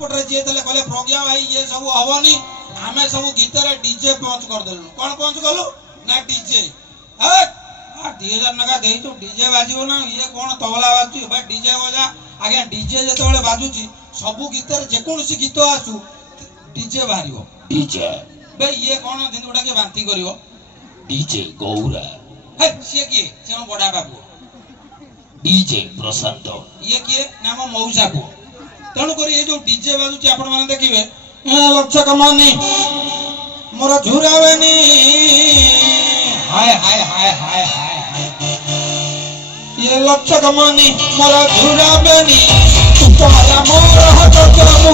transport रे जे तले कहले प्रज्ञा भाई ये सब हवनी हमें सब गीत रे डीजे पहुंच कर देलु कोन पहुंच गलु ना डीजे हट आ 2000 नगा देई तो डीजे बाजिबो ना ये कोन तबला बाजू भाई डीजे बजा आगे डीजे जते बेले बाजूची सब गीत रे जे कोनसी गीत आसु डीजे बारिबो डीजे भाई ये कोन दिनडा के बांती करिवो डीजे गौरा हे से की से बड़ा बाबू डीजे प्रशांत ये किए नाम मौसा को तेणु कर ये जो डीजे बाजूची आपण माने देखिबे लक्ष्य कमानी मोर झुरावेनी हाय हाय हाय हाय हाय ये लक्ष्य कमानी मोर झुरावेनी तोला मोर हाथ तो